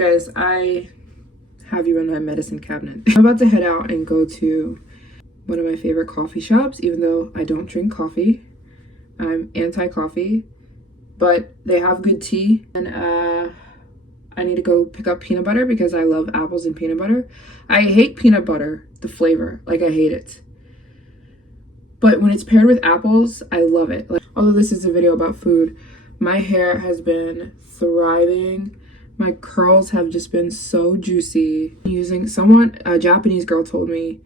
Guys, I have you in my medicine cabinet. I'm about to head out and go to one of my favorite coffee shops, even though I don't drink coffee. I'm anti-coffee, but they have good tea. And I need to go pick up peanut butter because I love apples and peanut butter. I hate peanut butter, the flavor, like I hate it. But when it's paired with apples, I love it. Like, although this is a video about food, my hair has been thriving. My curls have just been so juicy. A Japanese girl told me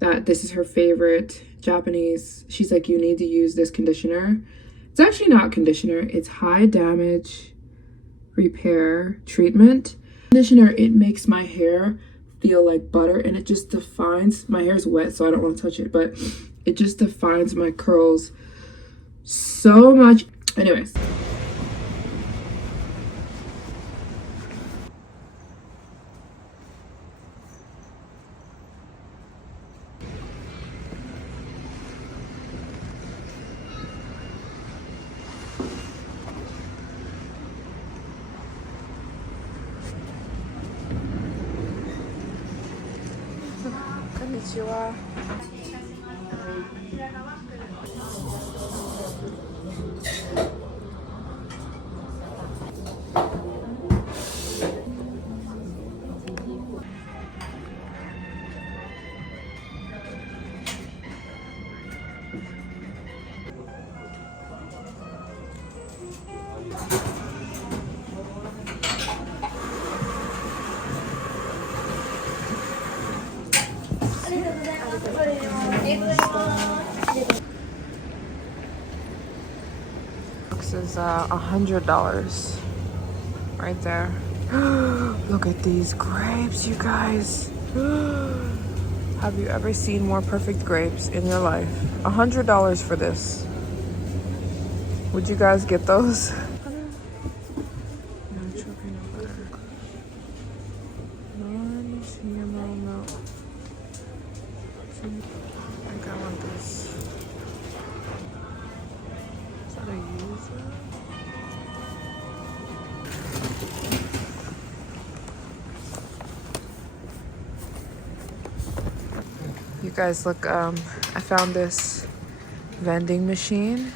that this is her favorite Japanese. She's like, you need to use this conditioner. It's actually not conditioner. It's high damage repair treatment. Conditioner, it makes my hair feel like butter, and it just defines, my hair's wet so I don't want to touch it, but it just defines my curls so much. Anyways. Konnichiwa. This is $100 right there. Look at these grapes, you guys. Have you ever seen more perfect grapes in your life? $100 for this. Would you guys get those? Natural peanut butter. Non-GMO milk. I think I want this. Is that a user? You guys, look, I found this vending machine,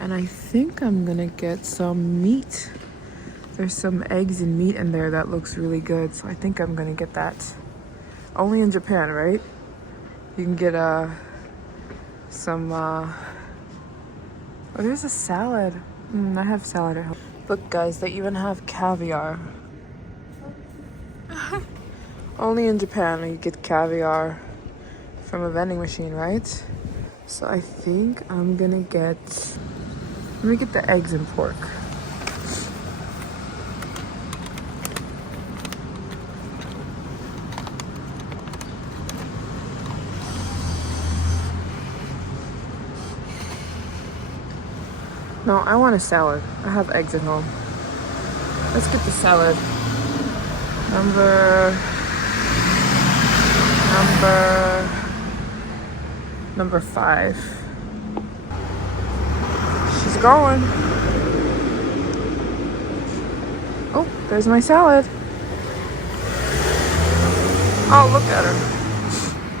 and I think I'm gonna get some meat. There's some eggs and meat in there that looks really good, so I think I'm gonna get that. Only in Japan, right? You can get some oh, there's a salad. I have salad at home. Look, guys, they even have caviar. Only in Japan you get caviar from a vending machine, right? So I think I'm gonna get, let me get the eggs and pork. No, I want a salad. I have eggs at home. Let's get the salad. Number 5. She's going. Oh, there's my salad. Oh, look at her.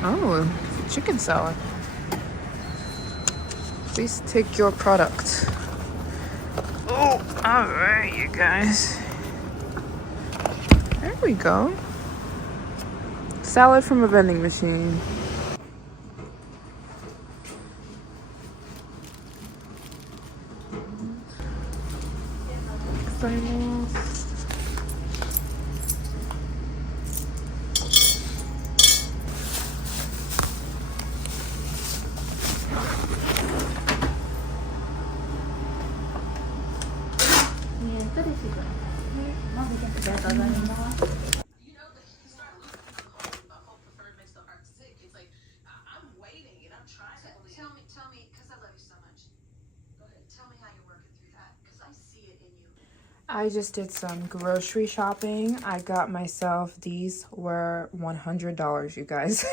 Oh, chicken salad. Please take your product. Oh, all right, you guys. There we go. Salad from a vending machine. I just did some grocery shopping. I got myself, these were $100, you guys.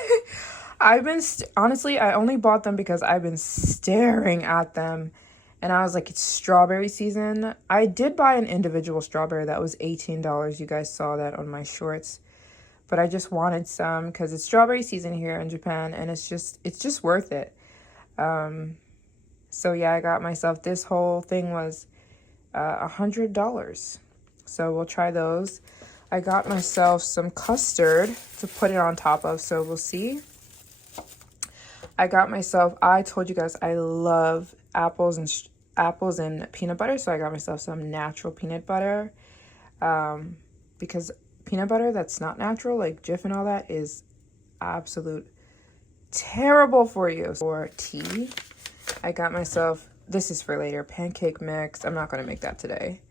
I've been, honestly, I only bought them because I've been staring at them And I was like, it's strawberry season. I did buy an individual strawberry that was $18. You guys saw that on my shorts. But I just wanted some because it's strawberry season here in Japan, and it's just worth it. So yeah, I got myself, this whole thing was $100. So we'll try those. I got myself some custard to put it on top of, so we'll see. I told you guys I love apples and peanut butter, so I got myself some natural peanut butter. Because peanut butter that's not natural, like Jif and all that, is absolute terrible for you. For tea, I got myself, this is for later, pancake mix. I'm not going to make that today.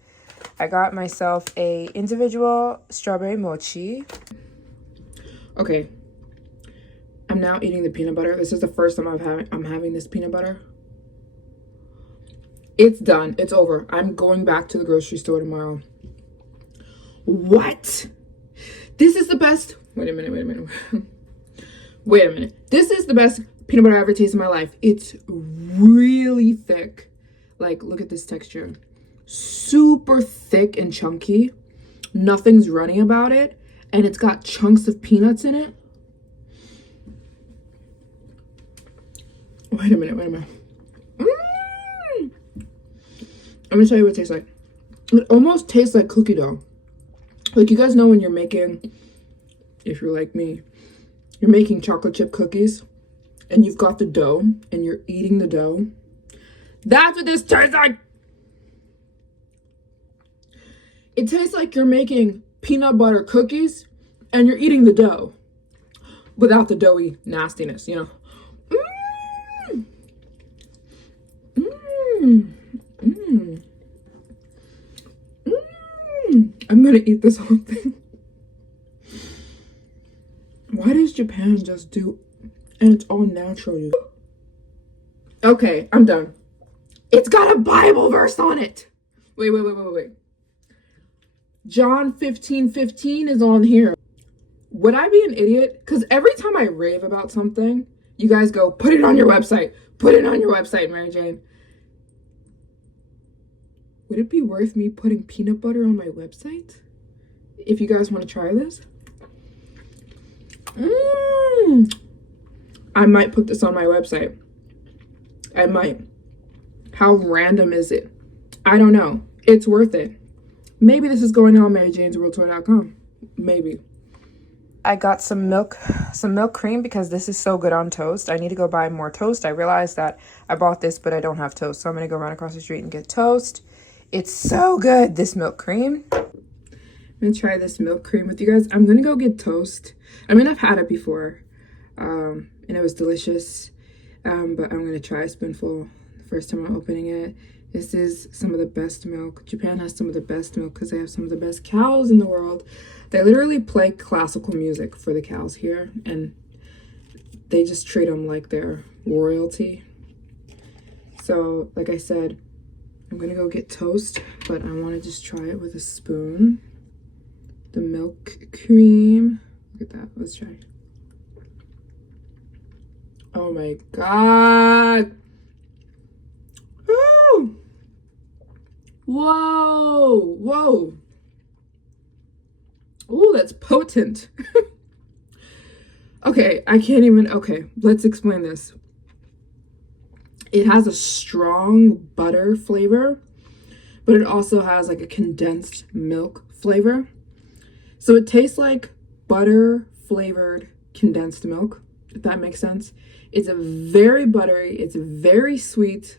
I got myself a individual strawberry mochi. Okay, I'm now eating the peanut butter. This is the first time I'm having this peanut butter. It's done. It's over. I'm going back to the grocery store tomorrow. What? This is the best. Wait a minute. Wait a minute. This is the best peanut butter I ever tasted in my life. It's really thick. Like, look at this texture. Super thick and chunky. Nothing's runny about it. And it's got chunks of peanuts in it. Wait a minute. I'm gonna tell you what it tastes like. It almost tastes like cookie dough. Like, you guys know when you're making, if you're like me, you're making chocolate chip cookies and you've got the dough and you're eating the dough. That's what this tastes like. It tastes like you're making peanut butter cookies and you're eating the dough without the doughy nastiness, you know. I'm gonna eat this whole thing. Why does Japan just do, and it's all natural? Okay, I'm done. It's got a Bible verse on it. Wait. John 15:15 is on here. Would I be an idiot? Because every time I rave about something, you guys go, put it on your website. Put it on your website, Maryjane. Would it be worth me putting peanut butter on my website? If you guys want to try this. I might put this on my website. I might. How random is it? I don't know. It's worth it. Maybe this is going on MaryJane'sWorldTour.com. Maybe. I got some milk cream because this is so good on toast. I need to go buy more toast. I realized that I bought this, but I don't have toast. So I'm going to go run across the street and get toast. It's so good, this milk cream. I'm going to try this milk cream with you guys. I'm going to go get toast. I mean, I've had it before, and it was delicious. But I'm going to try a spoonful the first time I'm opening it. This is some of the best milk. Japan has some of the best milk because they have some of the best cows in the world. They literally play classical music for the cows here, and they just treat them like they're royalty. So, like I said, I'm gonna go get toast, but I want to just try it with a spoon. The milk cream. Look at that. Let's try. Oh my god. Woo! Whoa. Oh, that's potent. Okay, okay, let's explain this. It has a strong butter flavor, but it also has like a condensed milk flavor. So it tastes like butter flavored condensed milk, if that makes sense. It's a very buttery, it's very sweet,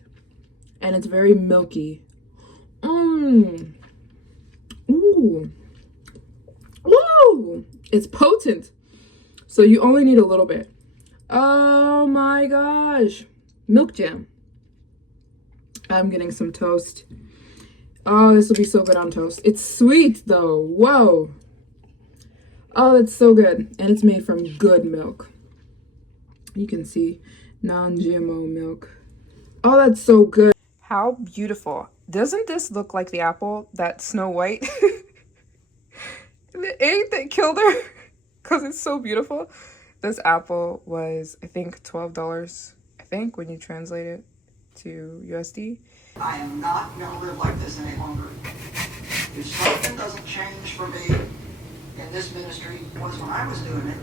and it's very milky. Ooh. Woo! It's potent. So you only need a little bit. Oh my gosh. Milk jam. I'm getting some toast. Oh, this will be so good on toast. It's sweet though. Whoa. Oh, it's so good. And it's made from good milk. You can see non-GMO milk. Oh, that's so good. How beautiful. Doesn't this look like the apple that Snow White the egg that killed her? Because it's so beautiful. This apple was, I think, $12, I think, when you translate it to USD. I am not going to live like this any longer. If something doesn't change for me in this ministry, was when I was doing it,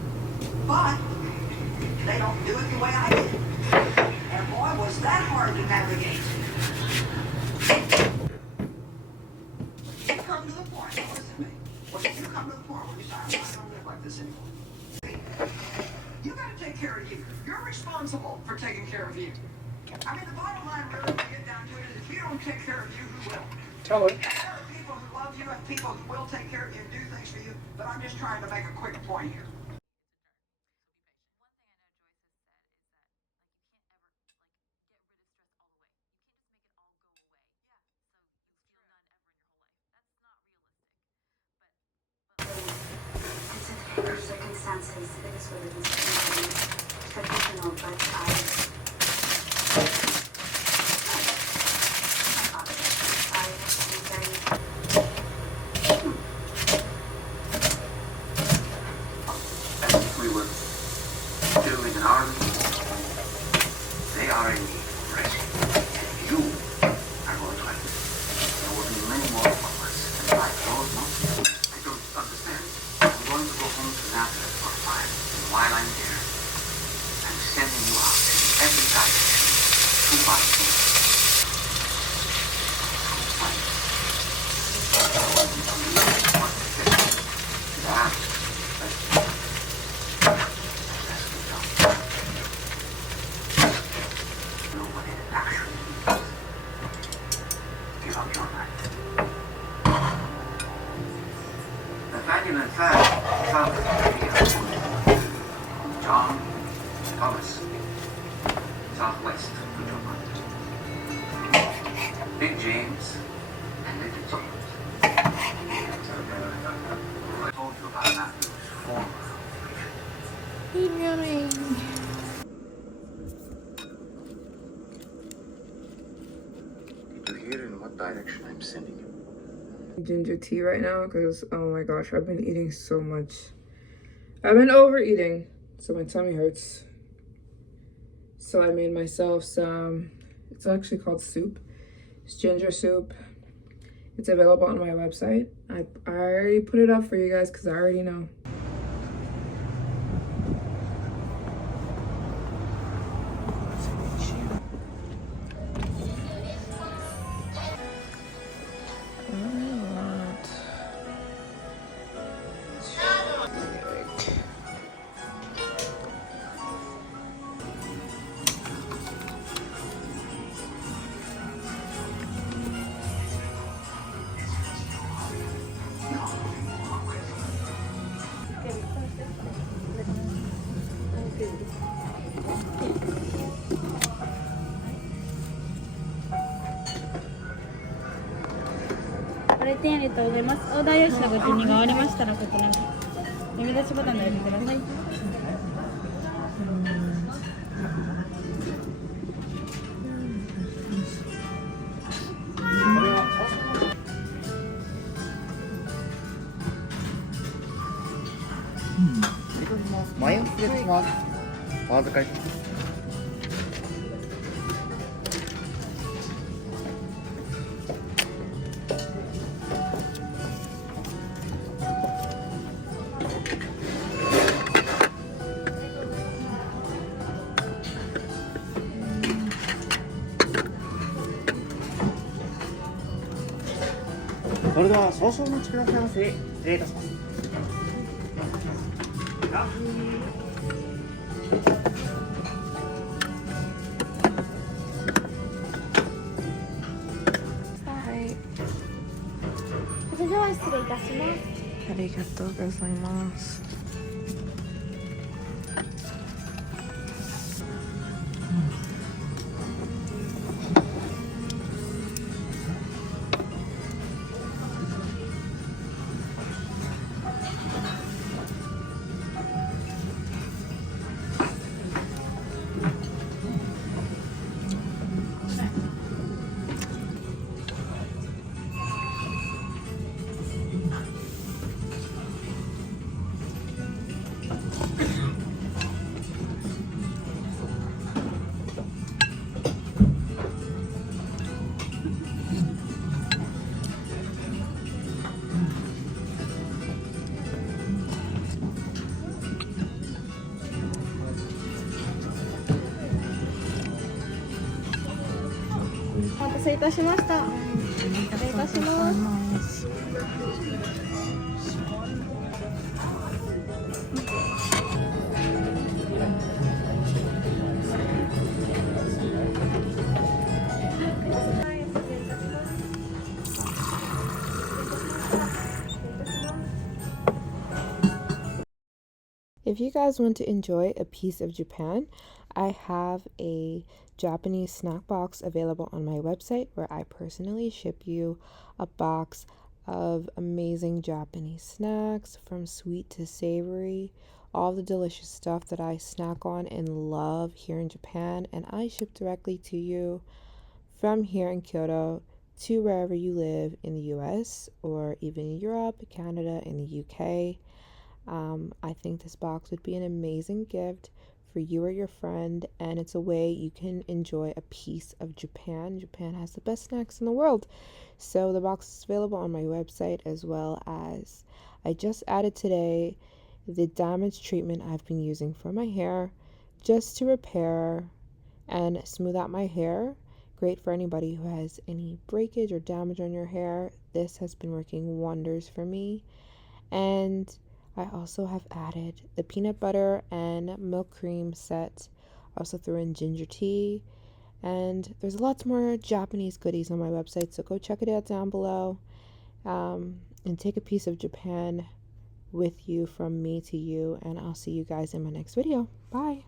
but they don't do it the way I did. And boy, was that hard to navigate. You come to the point, now listen to me. When you come to the point where you say, I'm not going to live like this anymore. You got to take care of you. You're responsible for taking care of you. I mean, the bottom line really, when you get down to it, is if you don't take care of you, who will? Tell her. And there are people who love you and people who will take care of you and do things for you, but I'm just trying to make a quick point here. Considering circumstances, it is what it is. Traditional, but We were building an army. They are in need of rescue. And you are going to help. There will be many more of us. And like those months, I don't understand. I'm going to go home to Nazareth for a while. And while I'm there, I'm sending you out in every direction. Tsubaki. John, Thomas, Southwest, Big James, and Little James. I told you about Matthew's former Did you hear in what direction I'm sending you? Ginger tea right now because, oh my gosh, I've been eating so much. I've been overeating, so my tummy hurts. So I made myself some, it's actually called soup. It's ginger soup. It's available on my website. I already put it up for you guys because I already know.ありがとうございます。オーダー用紙のご準備が終わりましたら、こちらに読み出しボタンで押してください。前を失礼します。お預かり。それでは少々お待ちくださいませ。失礼いたします。それでは失礼いたします。ありがとうございます。待たせいたしました。失礼いたします。If you guys want to enjoy a piece of Japan, I have a Japanese snack box available on my website where I personally ship you a box of amazing Japanese snacks, from sweet to savory, all the delicious stuff that I snack on and love here in Japan, and I ship directly to you from here in Kyoto to wherever you live in the US or even Europe, Canada, and the UK. I think this box would be an amazing gift for you or your friend, and it's a way you can enjoy a piece of Japan. Japan has the best snacks in the world. So the box is available on my website, as well as I just added today the damage treatment I've been using for my hair just to repair and smooth out my hair. Great for anybody who has any breakage or damage on your hair. This has been working wonders for me. And I also have added the peanut butter and milk cream set. I also threw in ginger tea. And there's lots more Japanese goodies on my website, so go check it out down below. And take a piece of Japan with you from me to you. And I'll see you guys in my next video. Bye.